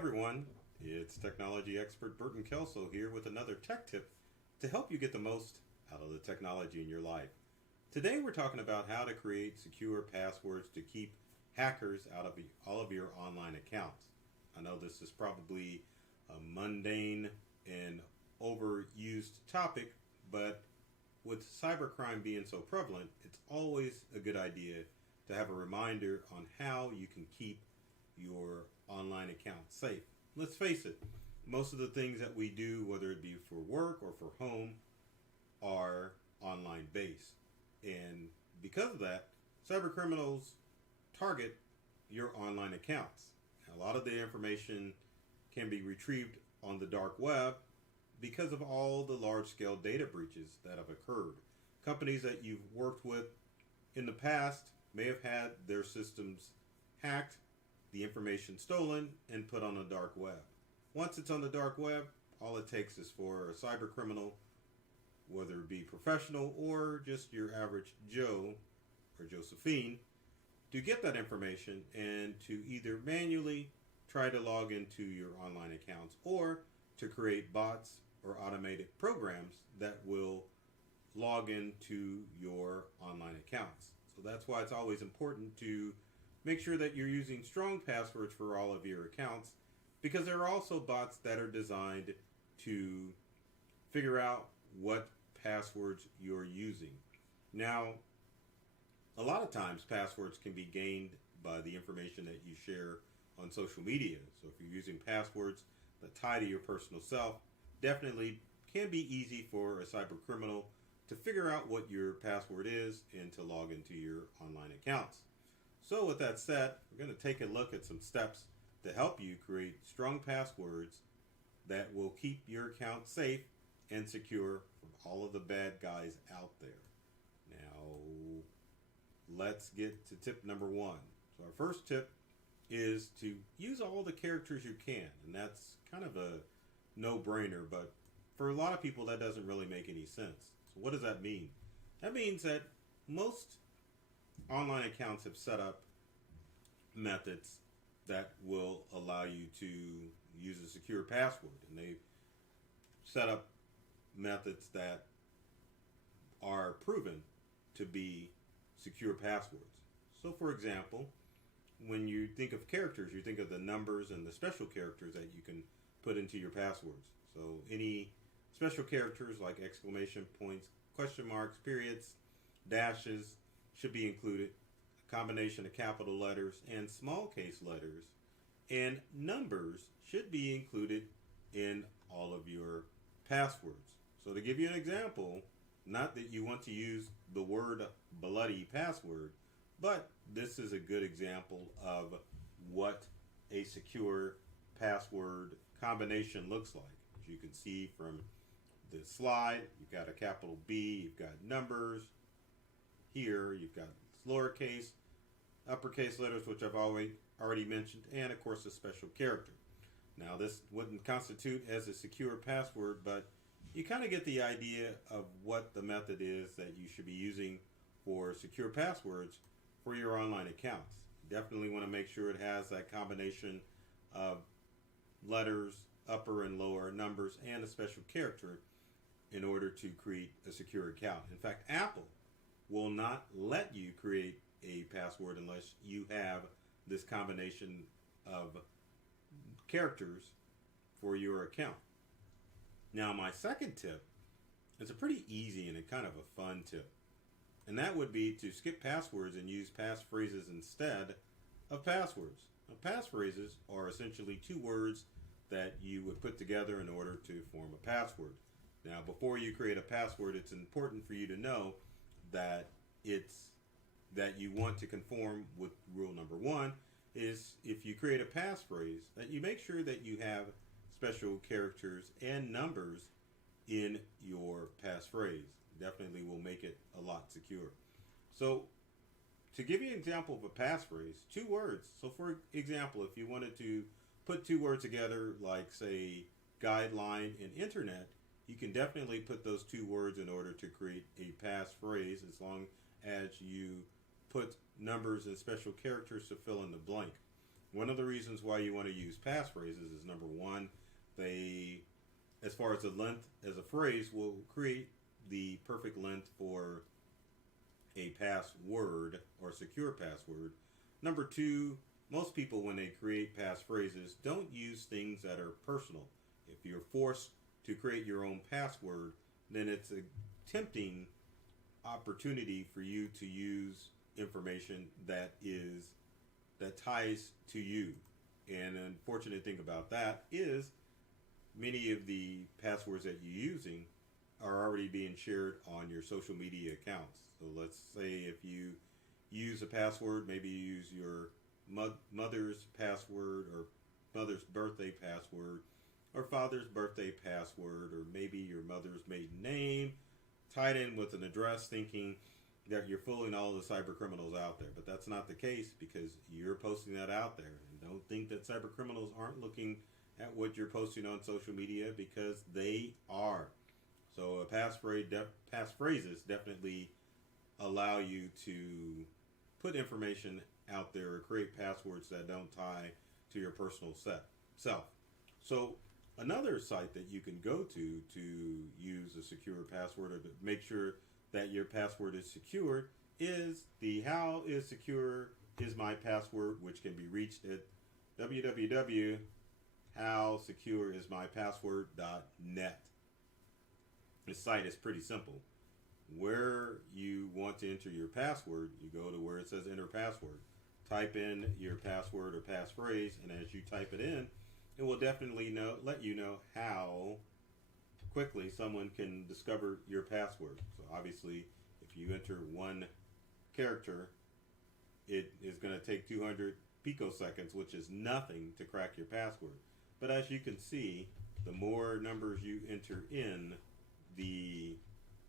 everyone, it's technology expert Burton Kelso here with another tech tip to help you get the most out of the technology in your life. Today we're talking about how to create secure passwords to keep hackers out of all of your online accounts. I know this is probably a mundane and overused topic, but with cybercrime being so prevalent, it's always a good idea to have a reminder on how you can keep your online account safe. Let's face it, most of the things that we do, whether it be for work or for home, are online based. And because of that, cyber criminals target your online accounts. A lot of the information can be retrieved on the dark web because of all the large-scale data breaches that have occurred. Companies that you've worked with in the past may have had their systems hacked, the information stolen, and put on the dark web. Once it's on the dark web, all it takes is for a cyber criminal, whether it be professional or just your average Joe or Josephine, to get that information and to either manually try to log into your online accounts or to create bots or automated programs that will log into your online accounts. So that's why it's always important to make sure that you're using strong passwords for all of your accounts, because there are also bots that are designed to figure out what passwords you're using. Now, a lot of times passwords can be gained by the information that you share on social media. So if you're using passwords that tie to your personal self, definitely can be easy for a cyber criminal to figure out what your password is and to log into your online accounts. So with that said, we're going to take a look at some steps to help you create strong passwords that will keep your account safe and secure from all of the bad guys out there. Now, let's get to tip number one. So our first tip is to use all the characters you can, and that's kind of a no-brainer, but for a lot of people that doesn't really make any sense. So what does that mean? That means that most online accounts have set up methods that will allow you to use a secure password, and they've set up methods that are proven to be secure passwords. So for example, when you think of characters, you think of the numbers and the special characters that you can put into your passwords. So any special characters like exclamation points, question marks, periods, dashes should be included. A combination of capital letters and small case letters and numbers should be included in all of your passwords. So to give you an example, not that you want to use the word bloody password, but this is a good example of what a secure password combination looks like. As you can see from the slide, you've got a capital B, you've got numbers. Here you've got lowercase, uppercase letters, which I've already mentioned, and of course a special character. Now this wouldn't constitute as a secure password, but you kind of get the idea of what the method is that you should be using for secure passwords for your online accounts. You definitely want to make sure it has that combination of letters, upper and lower, numbers, and a special character in order to create a secure account. In fact, Apple will not let you create a password unless you have this combination of characters for your account. Now, my second tip is a pretty easy and a kind of a fun tip, and that would be to skip passwords and use passphrases instead of passwords. Now, passphrases are essentially two words that you would put together in order to form a password. Now, before you create a password, it's important for you to know that you want to conform with rule number one is if you create a passphrase that you make sure that you have special characters and numbers in your passphrase. Definitely will make it a lot secure. So to give you an example of a passphrase, two words. So for example, if you wanted to put two words together like say guideline and internet, you can definitely put those two words in order to create a passphrase as long as you put numbers and special characters to fill in the blank. One of the reasons why you want to use passphrases is number one, they, as far as the length as a phrase, will create the perfect length for a password or secure password. Number two, most people when they create passphrases don't use things that are personal. If you're forced to create your own password, then it's a tempting opportunity for you to use information that ties to you. And the unfortunate thing about that is many of the passwords that you're using are already being shared on your social media accounts. So let's say if you use a password, maybe you use your mother's password or mother's birthday password or father's birthday password, or maybe your mother's maiden name, tied in with an address, thinking that you're fooling all the cyber criminals out there. But that's not the case, because you're posting that out there. And don't think that cyber criminals aren't looking at what you're posting on social media, because they are. So passphrases definitely allow you to put information out there or create passwords that don't tie to your personal self. So another site that you can go to use a secure password, or to make sure that your password is secured, is the How Is Secure Is My Password, which can be reached at www.howsecureismypassword.net. This site is pretty simple. Where you want to enter your password, you go to where it says enter password. Type in your password or passphrase, and as you type it in, it will definitely let you know how quickly someone can discover your password. So obviously, if you enter one character, it is going to take 200 picoseconds, which is nothing to crack your password. But as you can see, the more numbers you enter in, the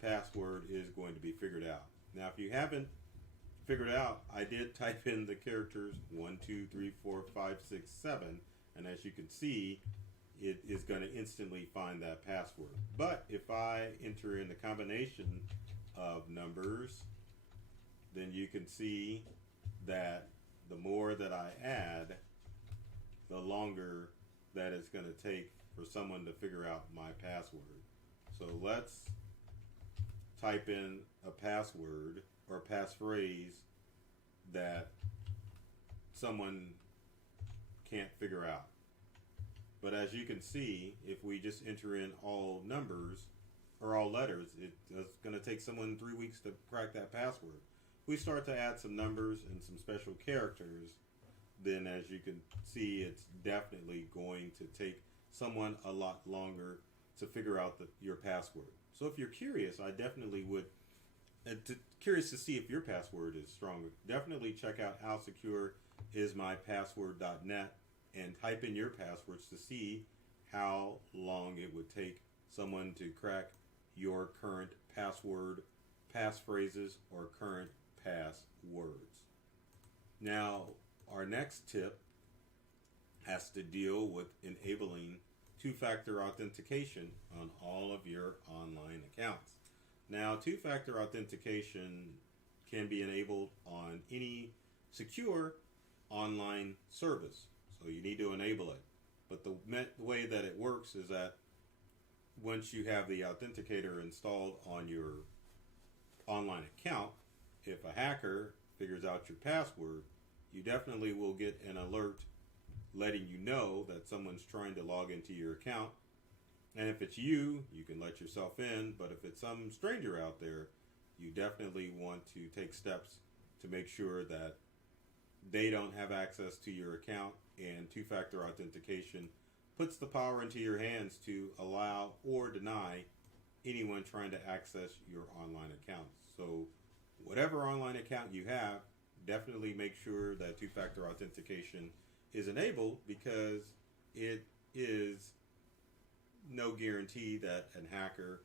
password is going to be figured out. Now, if you haven't figured out, I did type in the characters 1, 2, 3, 4, 5, 6, 7, and as you can see, it is going to instantly find that password. But if I enter in the combination of numbers, then you can see that the more that I add, the longer that it's going to take for someone to figure out my password. So let's type in a password or passphrase that someone can't figure out. But as you can see, if we just enter in all numbers or all letters, it's going to take someone 3 weeks to crack that password. If we start to add some numbers and some special characters, then as you can see, it's definitely going to take someone a lot longer to figure out your password. So if you're curious, I definitely would, curious to see if your password is stronger, definitely check out howsecureismypassword.net and type in your passwords to see how long it would take someone to crack your current password, passphrases, or current passwords. Now, our next tip has to deal with enabling two-factor authentication on all of your online accounts. Now, two-factor authentication can be enabled on any secure online service. So you need to enable it. But the way that it works is that once you have the authenticator installed on your online account, if a hacker figures out your password, you definitely will get an alert letting you know that someone's trying to log into your account. And if it's you, you can let yourself in. But if it's some stranger out there, you definitely want to take steps to make sure that they don't have access to your account. And two-factor authentication puts the power into your hands to allow or deny anyone trying to access your online accounts. So whatever online account you have, definitely make sure that two-factor authentication is enabled, because it is no guarantee that a hacker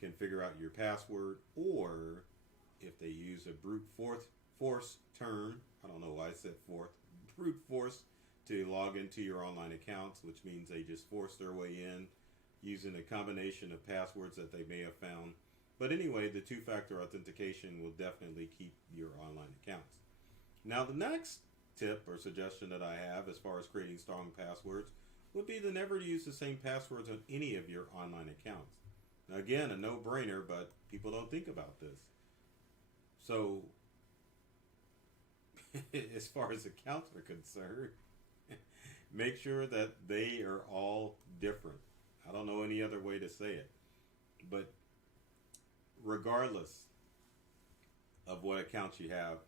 can figure out your password, or if they use a brute force term, I don't know why I said brute force, to log into your online accounts, which means they just force their way in using a combination of passwords that they may have found. But anyway, the two-factor authentication will definitely keep your online accounts. Now, the next tip or suggestion that I have as far as creating strong passwords would be to never use the same passwords on any of your online accounts. Now, again, a no-brainer, but people don't think about this. So, as far as accounts are concerned, make sure that they are all different. I don't know any other way to say it. But regardless of what accounts you have,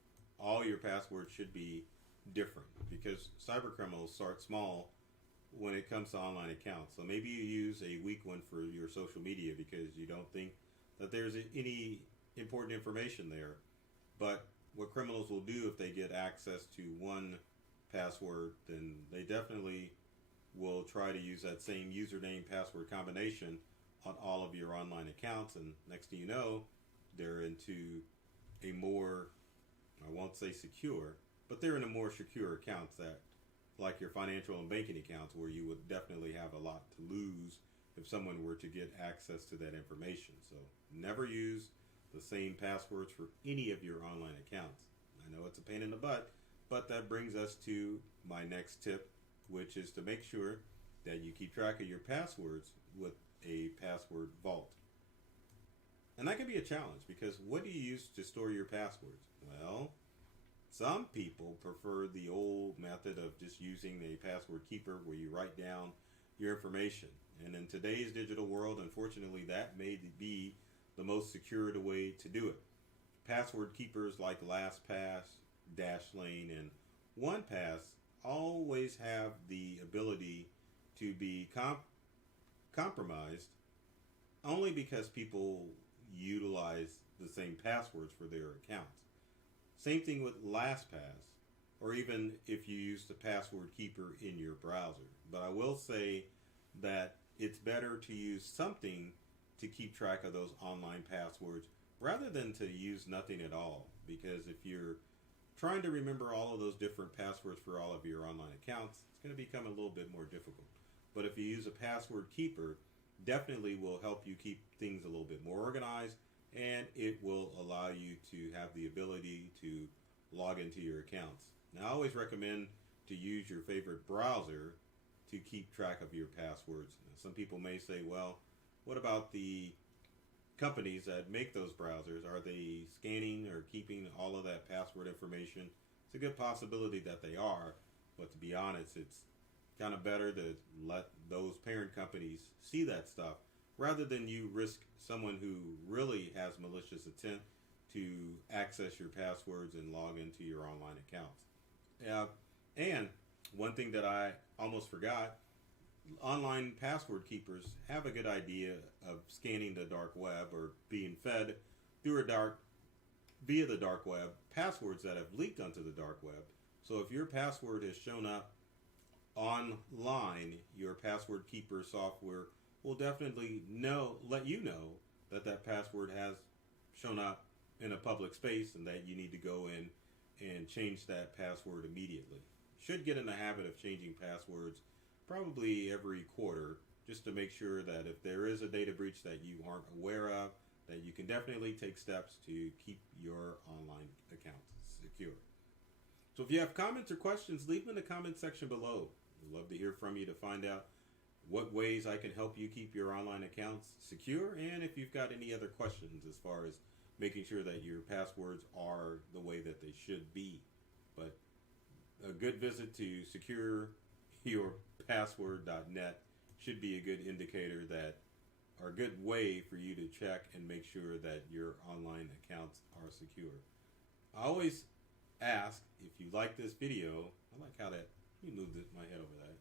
all your passwords should be different, because cyber criminals start small when it comes to online accounts. So maybe you use a weak one for your social media because you don't think that there's any important information there. But what criminals will do if they get access to one password, then they definitely will try to use that same username password combination on all of your online accounts, and next thing you know, they're into a more, I won't say secure, but they're in a more secure accounts, that like your financial and banking accounts, where you would definitely have a lot to lose if someone were to get access to that information. So never use the same passwords for any of your online accounts. I know it's a pain in the butt, but that brings us to my next tip, which is to make sure that you keep track of your passwords with a password vault. And that can be a challenge, because what do you use to store your passwords? Well, some people prefer the old method of just using a password keeper where you write down your information. And in today's digital world, unfortunately, that may be the most secure way to do it. Password keepers like LastPass, Dashlane, and OnePass always have the ability to be compromised only because people utilize the same passwords for their accounts. Same thing with LastPass, or even if you use the password keeper in your browser. But I will say that it's better to use something to keep track of those online passwords rather than to use nothing at all. Because if you're trying to remember all of those different passwords for all of your online accounts, it's going to become a little bit more difficult. But if you use a password keeper, definitely will help you keep things a little bit more organized, and it will allow you to have the ability to log into your accounts. Now, I always recommend to use your favorite browser to keep track of your passwords. Now, some people may say, well, what about the companies that make those browsers? Are they scanning or keeping all of that password information? It's a good possibility that they are, but to be honest, it's kind of better to let those parent companies see that stuff rather than you risk someone who really has malicious intent to access your passwords and log into your online accounts. And one thing that I almost forgot, online password keepers have a good idea of scanning the dark web or being fed through via the dark web passwords that have leaked onto the dark web. So if your password has shown up online, your password keeper software will definitely let you know that that password has shown up in a public space and that you need to go in and change that password immediately. Should get in the habit of changing passwords probably every quarter, just to make sure that if there is a data breach that you aren't aware of, that you can definitely take steps to keep your online accounts secure. So if you have comments or questions, leave them in the comment section below. We'd love to hear from you to find out what ways I can help you keep your online accounts secure, and if you've got any other questions as far as making sure that your passwords are the way that they should be. But a good visit to secureyourpassword.net should be a good indicator that, or a good way for you to check and make sure that your online accounts are secure. I always ask, if you like this video, I like how that, you moved my head over that.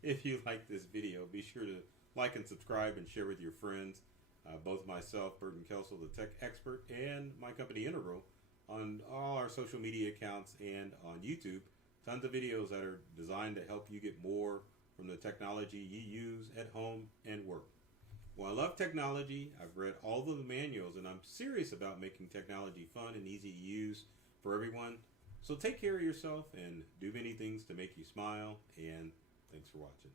If you like this video, be sure to like and subscribe and share with your friends. Both myself, Burton Kelso, the tech expert, and my company Integral on all our social media accounts and on YouTube. Tons of videos that are designed to help you get more from the technology you use at home and work. Well, I love technology. I've read all of the manuals, and I'm serious about making technology fun and easy to use for everyone. So take care of yourself and do many things to make you smile, and thanks for watching.